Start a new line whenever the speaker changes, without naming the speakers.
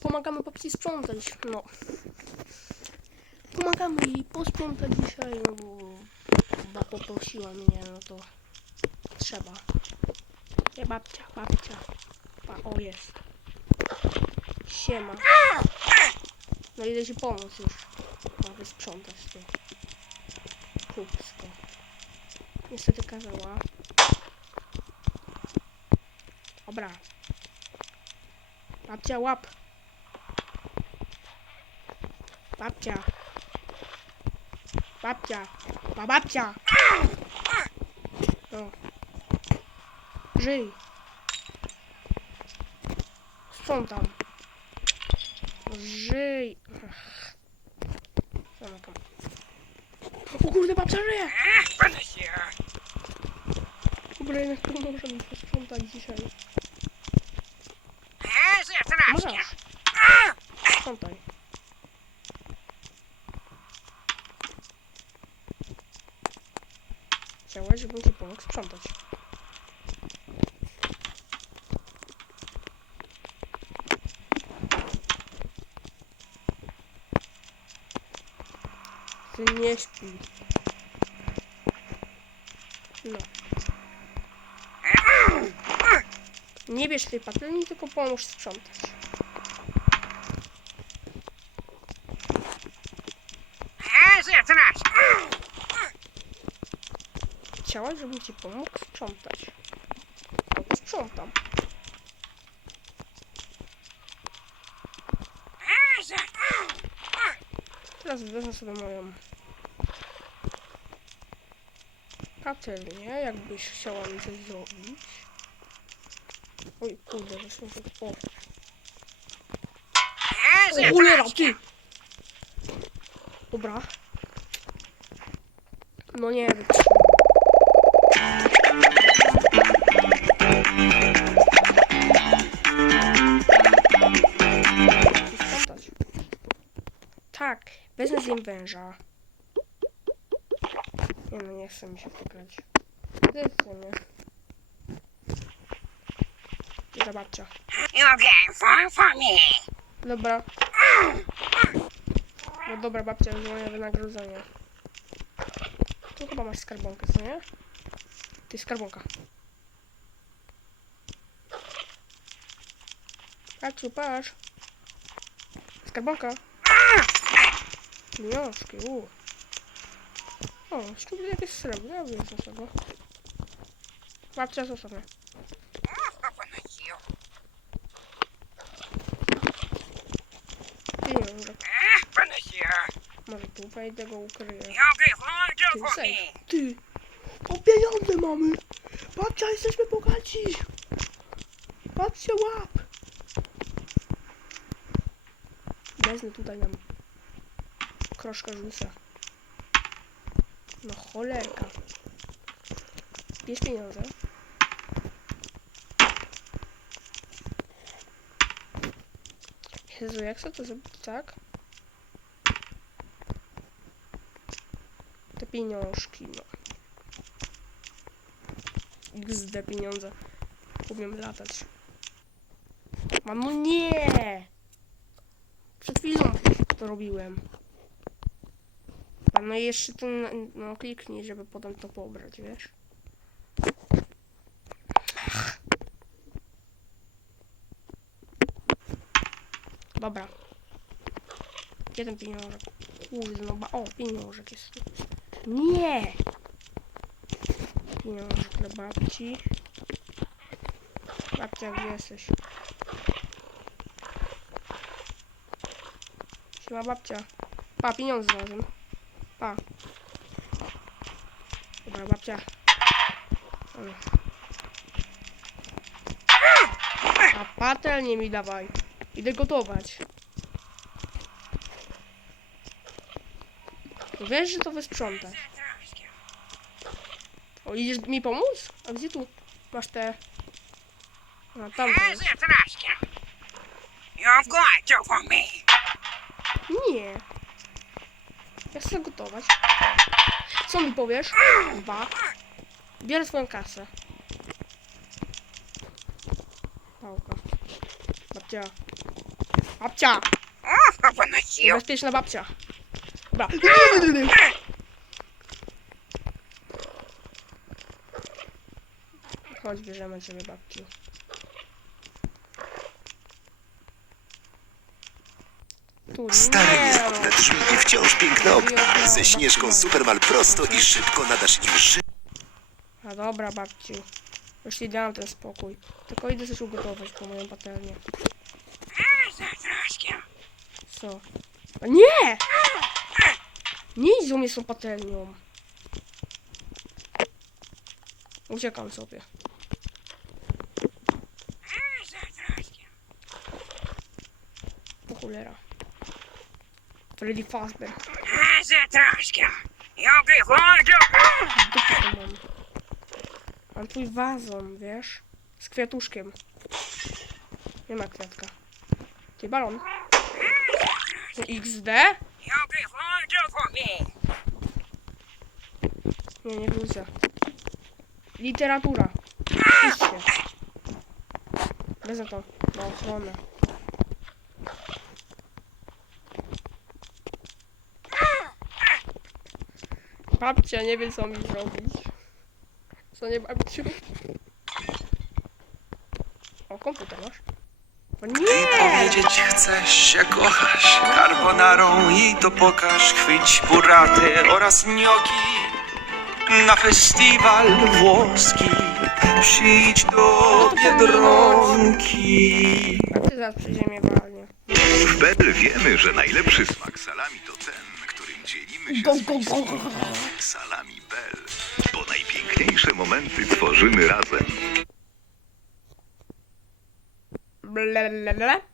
Pomagamy babci sprzątać. No. Pomagamy jej posprzątać dzisiaj, no bo baba poprosiła mnie, no to trzeba. Nie babcia, babcia. Pa, o jest. Siema. No idę ci pomóc już. Mamy sprzątać to. Chłopsko. Niestety kazała. Dobra. Babcia, łap. Babcia. Babcia. Ba babcia. No. Żyj. Sprzątam. Żyj. Zamykam. O kurde, babcia żyje!
Będę się.
Dobra, jednak to może mi posprzątać dzisiaj. Sprzątaj. Chciałaś, żebym ci pomógł sprzątać. Ty nie śpi. No. Nie bierz tej patelni, tylko pomóż sprzątać.
A, że traszkę.
Chciałaś, żebym ci pomógł sprzątać. No to sprzątam. Teraz wezmę sobie moją patelnię, jakbyś chciała mi coś zrobić. Oj, kurde, że są tak... O, o cholera, ty! Dobra. No nie, wytrzymam. Nim węża. Nie no, nie chce mi się w to grać. Zechce mnie. Dobra, babcia. Dobra. No dobra, babcia, już moje wynagrodzenie. Tu chyba masz skarbonkę, co nie? Ty skarbonka. Babciu, patrz. Skarbonka. Pieniążki, u. O, szczupli jakieś srebro, ja wiem z tego. Babcia.
A, będę się.
Może tu wejdę, go ukryję. Ty. Ty! O pieniądze mamy! Babcia, jesteśmy bogaci! Babcia, łap! Wezmę tutaj nam kroszkę rzucę. No cholerka. Bierz pieniądze. Jezu, jak chcę to zrobić tak? Te pieniążki, no. XD pieniądze. Umiem latać. No nie! Przed chwilą to robiłem. No i jeszcze ten, no kliknij, żeby potem to pobrać, wiesz? Dobra. Gdzie ten pieniążek? Kurde, no ba... O, pieniążek jest tu. Nie! Pieniążek dla babci. Babcia, gdzie jesteś? Siema babcia. Pa, pieniądze znalazłem. Pa. Dobra, babcia. Dobra. A patelnię mi dawaj. Idę gotować. Wiesz, że to wysprzątasz. O, idziesz mi pomóc? A gdzie tu masz te... A, tam to jest.
You've got to for me.
Nie. Ja chcę gotować. Co mi powiesz? Dwa. Bierz swoją kasę. Pałka. Babcia. Babcia! Bezpieczna babcia. Dobra. Chodź, bierzemy ciebie babci.
Stare niespotne drzwi i wciąż piękne okna. Ze Śnieżką Superman prosto i szybko nadasz im ży...
No dobra, babciu. Już ci dam ten spokój. Tylko idę coś ugotować po moją patelnię. Co? A nie! Nie idź do mnie z tą patelnią. Uciekam sobie. Po cholera. Freddy Fazbear.
Zatraszka! Jogę
wojdę! Dupę mam. Mam twój wazon, wiesz? Z kwiatuszkiem. Nie ma kwiatka. Ty balon. XD?
Jogę wojdę po mnie!
Nie, nie bluzę. Literatura. Oczywiście. Bez za to. Na ochronę. Babcia nie wie co mi zrobić. Co nie babciu? O, komputer masz? O nie!
powiedzieć chcesz, się kochasz Carbonarą i to pokaż Chwyć buraty oraz gnioki Na festiwal włoski Przyjdź do Biedronki
A ty zaraz przyjdzie mnie walnie.
W Bell wiemy, że najlepszy smak salami to ten, dzielimy się z Państwem. Salami Bell, bo najpiękniejsze momenty tworzymy razem.
Blablabla.